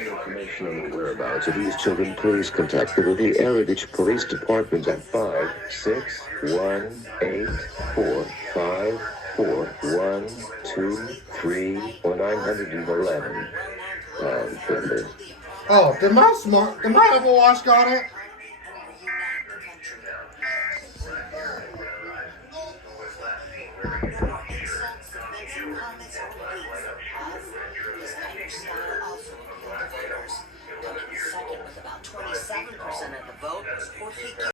Information on the whereabouts of these children, please contact the Whitley Heritage Police Department at 561-845-4123 or 911. Oh, did my Apple Watch got it?